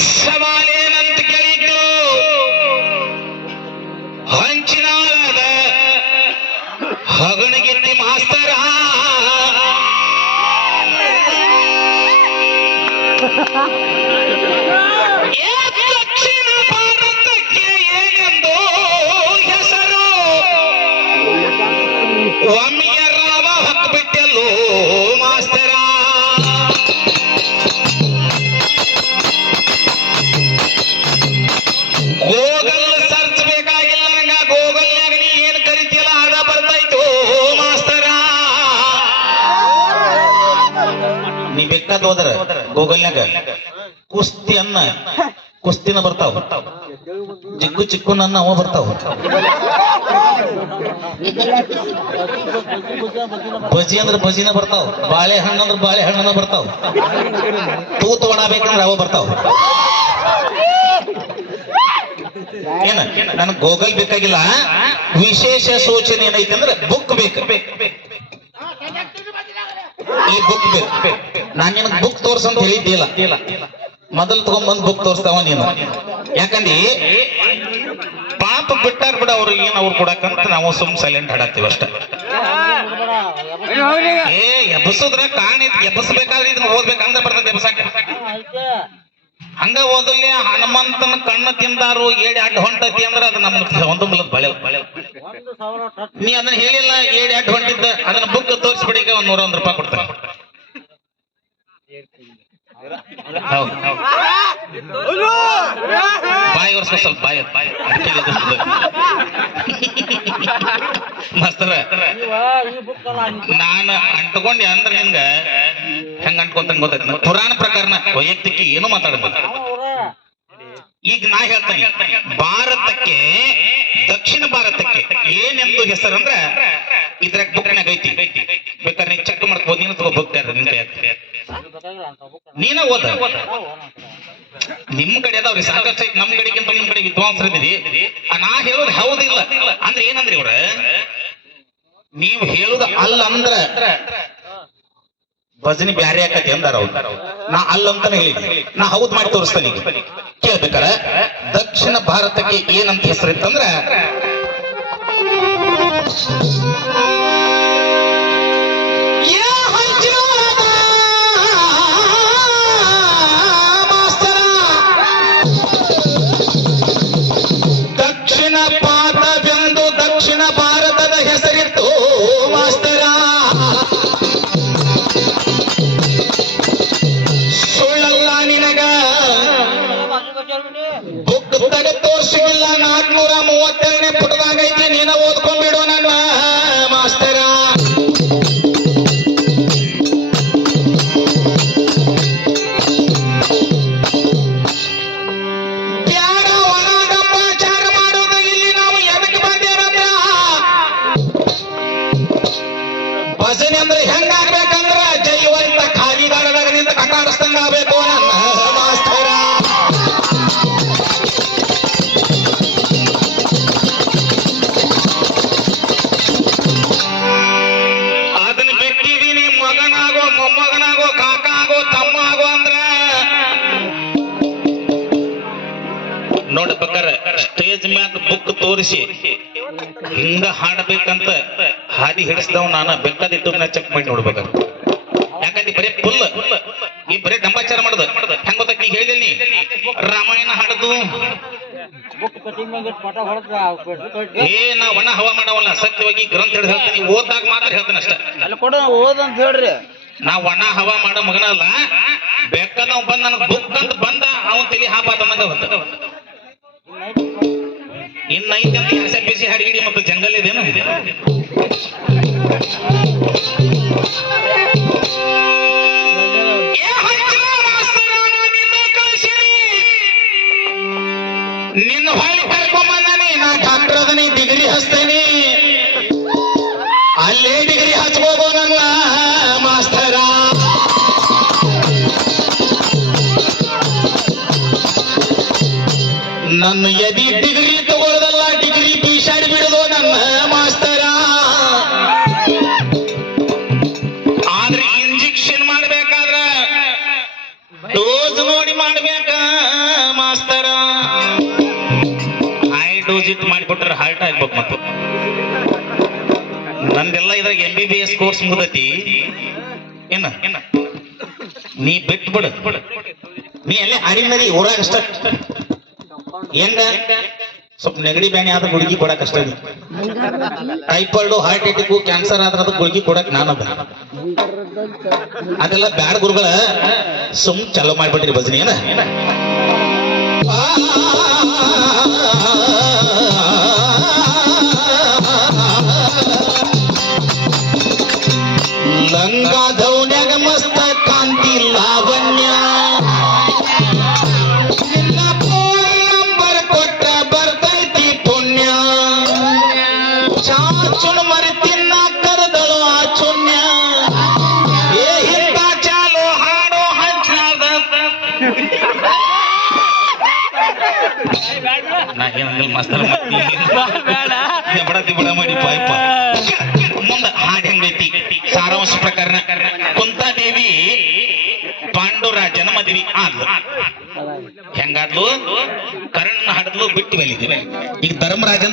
ಸವಾಲೇನಂತ ಕೇಳಿದ್ದು ಹಂಚಿನಾಳದ ಹಗಣಗಿತ್ತಿ ಮಾಸ್ತರ ದಕ್ಷಿಣ ಭಾರತಕ್ಕೆ ಏನೆಂದು ಹೆಸರು ಒಮ್ಮೆಗೆ ರಾಮ ಹೊಕ್ಬಿಟ್ಟೆಲ್ಲೋ ಮಾಸ್ತರ ಗೂಗಲ್ ಸರ್ಚ್ ಬೇಕಾಗಿಲ್ಲ ನಂಗ ಗೂಗಲ್ನಾಗ ನೀ ಏನ್ ಕರಿತಿಯಲ್ಲ ಅದ ಬರ್ತಾಯ್ತು ಮಾಸ್ತರ ನೀ ಬೇಕಾದ ಹೋದ್ರ ಗೂಗಲ್ನಾಗ ಕುಸ್ತಿ ಅನ್ನ ಕುಸ್ತಿನ ಬರ್ತಾವ ಚಿಕ್ಕು ಚಿಕ್ಕುನನ್ನ ಅವ ಬರ್ತಾವ ಬಜಿ ಅಂದ್ರೆ ಬಜಿನ ಬರ್ತಾವ ಬಾಳೆಹಣ್ಣು ಅಂದ್ರೆ ಬಾಳೆಹಣ್ಣನ ಬರ್ತಾವ ತೂತು ಒಣಬೇಕಂದ್ರೆ ಅವ ಬರ್ತಾವ ಏನ ನನಗೆ ಗೂಗಲ್ ಬೇಕಾಗಿಲ್ಲ ವಿಶೇಷ ಸೂಚನೆ ಏನೈತೆ ಅಂದ್ರೆ ಬುಕ್ ಬೇಕು ಈ ಬುಕ್ ಬೇಕು ನಾನ್ ನಿನಗ್ ಬುಕ್ ತೋರ್ಸಂತ ಹೇಳಿದ್ದಿಲ್ಲ ಮೊದಲು ತಗೊಂಡ್ಬಂದ್ ಬುಕ್ ತೋರಿಸ್ತಾವ ನೀನು ಯಾಕಂದ್ರೆ ಪಾಪ ಬಿಟ್ಟಾರ ಬಿಡ ಅವ್ರು ಏನ್ ಅವ್ರು ಕೊಡಕಂತ ನಾವು ಸುಮ್ ಸೈಲೆಂಟ್ ಹಾಡಾಕ್ತಿವಿ ಅಷ್ಟ ಏ ಎಬ್ಬಸೋದ್ರ ಕಾಣ ಎಬ್ಬಸಬೇಕಾದ್ರೆ ಇದನ್ನ ಓದ್ಬೇಕಂದ್ರೆ ಬರ್ತದೆ ಎಬ್ಬಸಾಕ ಹಂಗ ಓದಲಿ ಹನುಮಂತನ ಕಣ್ಣ ತಿಂದಾರು ಏಡಿ ಅಡ್ಡ ಹೊಂಟತಿ ಅಂದ್ರೆ ಅದು ನಮ್ಗೆ ಒಂದು ಮೂಲದ ಬಳೆ ನೀ ಅದನ್ನ ಹೇಳಿಲ್ಲ ಏಡಿ ಅಡ್ಡ ಹೊಂಟಿದ್ದ ಅದನ್ನ ಬುಕ್ ತೋರಿಸ್ಬಿಡಿ ಈಗ ಒಂದ್ $100 ಕೊಡ್ತಾರೆ ಬಾಯಿ ವರ್ಷ ಸ್ವಲ್ಪ ಬಾಯಿ ಮಾಸ್ತರ ನಾನು ಅಂಟ್ಕೊಂಡೆ ಅಂದ್ರೆ ನಿಮ್ಗ ಹೆಂಗ ಅಂಟ್ಕೊಂತಂಗ ಗೊತ್ತೈತಿ ಪುರಾಣ ಪ್ರಕಾರನ ವೈಯಕ್ತಿಕ ಏನು ಮಾತಾಡಬಹುದು ಈಗ ನಾ ಹೇಳ್ತೇನೆ ಭಾರತಕ್ಕೆ ದಕ್ಷಿಣ ಭಾರತಕ್ಕೆ ಏನೆಂದು ಹೆಸರಂದ್ರ ಇದ್ರಾಗ ಬುಕ್ನಾಗ ಐತಿ ಬೇಕಾದ್ರೆ ನೀ ಚೆಕ್ ಮಾಡ್ಕೋಬೋದು ನೀನು ತಗೋ ಬುಕ್ ನಿನ್ ಕೈ ನೀನ ಓದ ನಿಮ್ ಕಡೆ ಅದಾವ್ರಿ ಸಾಕಷ್ಟು ಐತಿ ನಮ್ ಕಡೆಗಿಂತ ನಿಮ್ ಕಡೆ ವಿದ್ವಾಂಸರಿದ್ದೀರಿ ನಾ ಹೇಳೋದು ಹೌದಿಲ್ಲ ಅಂದ್ರೆ ಏನಂದ್ರಿ ಇವ್ರ ನೀವು ಹೇಳುದು ಅಲ್ಲ ಅಂದ್ರ ಭಜನಿ ಬ್ಯಾರೆ ಆಕತಿ ಅಂದಾರ ಅವ್ರು ನಾ ಅಲ್ಲಂತಾನೆ ಹೇಳಿದ್ವಿ ನಾ ಹೌದ್ ಮಾಡಿ ತೋರಿಸ್ತೇನೆ ಕೇಳ್ಬೇಕಾರ ದಕ್ಷಿಣ ಭಾರತಕ್ಕೆ ಏನಂತ ಹೆಸರಿತ್ತಂದ್ರ ದಕ್ಷಿಣ ಪಾದವೆಂದು ದಕ್ಷಿಣ ಭಾರತದ ಹೆಸರಿತ್ತು ಮಾಸ್ತರ ಸುಳ್ಳಲ್ಲ ನಿನಗ ಬುಕ್ ತಗ ತೋರ್ಸಿಲ್ಲ 432ನೇ ಪುಟದಾಗ ಐತಿ ನೀನ ಓದ್ಕೊಂಡ್ಬಿಡೋ ನನ್ನ ಮಾಸ್ತರ ಭಜನೆ ಅಂದ್ರೆ ಹೆಂಗಾಗ್ಬೇಕಂದ್ರ ಜೈವಂತ ಖಾಲಿದಾರದಾಗ ನಿಂತ ಕಟಾಡಿಸ್ದಂಗ ಆಗ್ಬೇಕು ನನ್ನ ಮಾಸ್ತರ ಅದನ್ನ ಬಿಟ್ಟಿದೀನಿ ಮಗನಾಗೋ ಮೊಮ್ಮಗನಾಗೋ ಕಾಕ ಆಗೋ ತಮ್ಮ ಆಗೋ ಅಂದ್ರ ನೋಡ್ಬೇಕಾರ ಸ್ಟೇಜ್ ಮ್ಯಾಗ ಬುಕ್ ತೋರಿಸಿ ಹಿಂಗ ಹಾಡಬೇಕಂತ ಹಾದಿ ಹಿಡಿಸ್ದವ್ ನಾನು ಬೇಕಾದ ಯೂಟ್ಯೂಬ್ನ ಚೆಕ್ ಮಾಡಿ ನೋಡ್ಬೇಕ ಯಾಕಂದ್ರೆ ಬರೇ ಫುಲ್ ಈ ಬರೇ ಡಂಬಾಚಾರ ಮಾಡುದು ಹೆಂಗ ಗೊತ್ತ ನೀ ಹೇಳಿದೀನಿ ರಾಮಾಯಣ ಹಾಡುದು ಏ ನಾ ಒಣ ಹವಾ ಮಾಡವಲ್ಲ ಸತ್ಯವಾಗಿ ಗ್ರಂಥ ಹಿಡಿದು ಹೇಳ್ತೀನಿ ಓದಾಗ ಮಾತ್ರ ಹೇಳ್ತೀನಿ ಅಷ್ಟ ಓದಂತ ಹೇಳ್ರಿ ನಾ ಒಣ ಹವಾ ಮಾಡೋ ಮಗನಲ್ಲ ಬೇಕಾದವ್ ಬಂದ ನನ್ ಬುಕ್ ಅಂತ ಬಂದ ಅವನ್ ತಲಿ ಹಾಪಾತ ಇನ್ನೈತೆ ಅಂತ ಹಸೆ ಬಿಸಿ ಹಡಗಿಡಿ ಮತ್ತು ಜಂಗಲ್ ಇದೇನು ನಿನ್ನ ಹೊಳಿ ಕರ್ಕೊಂಬಂದಾನಿ ನಾ ಡಾಕ್ಟರ್ ಅದನಿ ಡಿಗ್ರಿ ಹಚ್ತೇನಿ ಅಲ್ಲೇ ಡಿಗ್ರಿ ಹಚ್ಬೋದು ನನ್ನ ಮಾಸ್ತರ ನನ್ನ ಎದಿ ಡಿಗ್ರಿ ತಗೊಳ್ಳೋದಲ್ಲ ಡಿಗ್ರಿ ಬೀಸಾಡಿ ಬಿಡೋದು ನನ್ನ ಡೋಸ್ ಇಟ್ಟು ಮಾಡಿಬಿಟ್ರೆ ಹಾರ್ಟ್ ಆಗ್ಬೇಕು ಮತ್ತು ನಂದೆಲ್ಲ ಇದ್ರಾಗ MBBS ಕೋರ್ಸ್ ಮುಗ್ದೈತಿ ಏನ ನೀ ಬಿಟ್ಟು ಬಿಡು ನೀ ಅಲ್ಲೇ ಹರಿನದಿ ಊರಾಗ ಅಷ್ಟ ಹೆಂಗ ಸ್ವಲ್ಪ ನೆಗಡಿ ಬ್ಯಾನಿ ಆದ ಗುಳಿಗೆ ಕೊಡಕ್ ಅಷ್ಟ ಟೈಫಾಯ್ಡು ಹಾರ್ಟ್ ಅಟ್ಯಾಕ್ ಕ್ಯಾನ್ಸರ್ ಆದ್ರ ಅದು ಗುಳಿಗೆ ಕೊಡಕ್ ನಾನು ಅದೆಲ್ಲ ಬ್ಯಾಡ ಗುರುಗಳ ಸುಮ್ ಚಲೋ ಮಾಡ್ಬಿಟ್ರಿ ಭಜನೆ ಏನ ಲಂಗ ದೌನ್ಯಾಗ ಮಸ್ತ ಕಾಂತಿ ಲಾವಣ್ಯ ನಿನ್ನ ಫೋನ್ ನಂಬರ್ ಕೊಟ್ಟ ಬರ್ತೈತಿ ಪುಣ್ಯ ಚಾಚುಣ ಮರಿತಿನ್ನ ಕರೆದಳು ಆ ಚುನ್ಯ ಏ ಹಿಂದ ಚಾಲು ಹಾಡು ಹಂಚಾದ ನಾ ಏನಂಗಿಲ್ಲ ಮಾಸ್ತರ್ ಬಡತಿ ಬಡ ಮಾಡಿ ಪಾಯಪ್ಪ ಮುಂದ ಹಾಡು ಹೆಂಗೈತಿ ಸಾರಾಂಶ ಪ್ರಕಾರ ಕುಂತಾದೇವಿ ಪಾಂಡುರಾಜನ ಮದುವೆ ಆದ್ಲು ಹೆಂಗಾದ್ಲು ಕರ್ಣ ಹಡದ್ಲು ಬಿಟ್ಟು ಬೆಳಿದಿವೆ ಈಗ ಧರ್ಮರಾಜನ್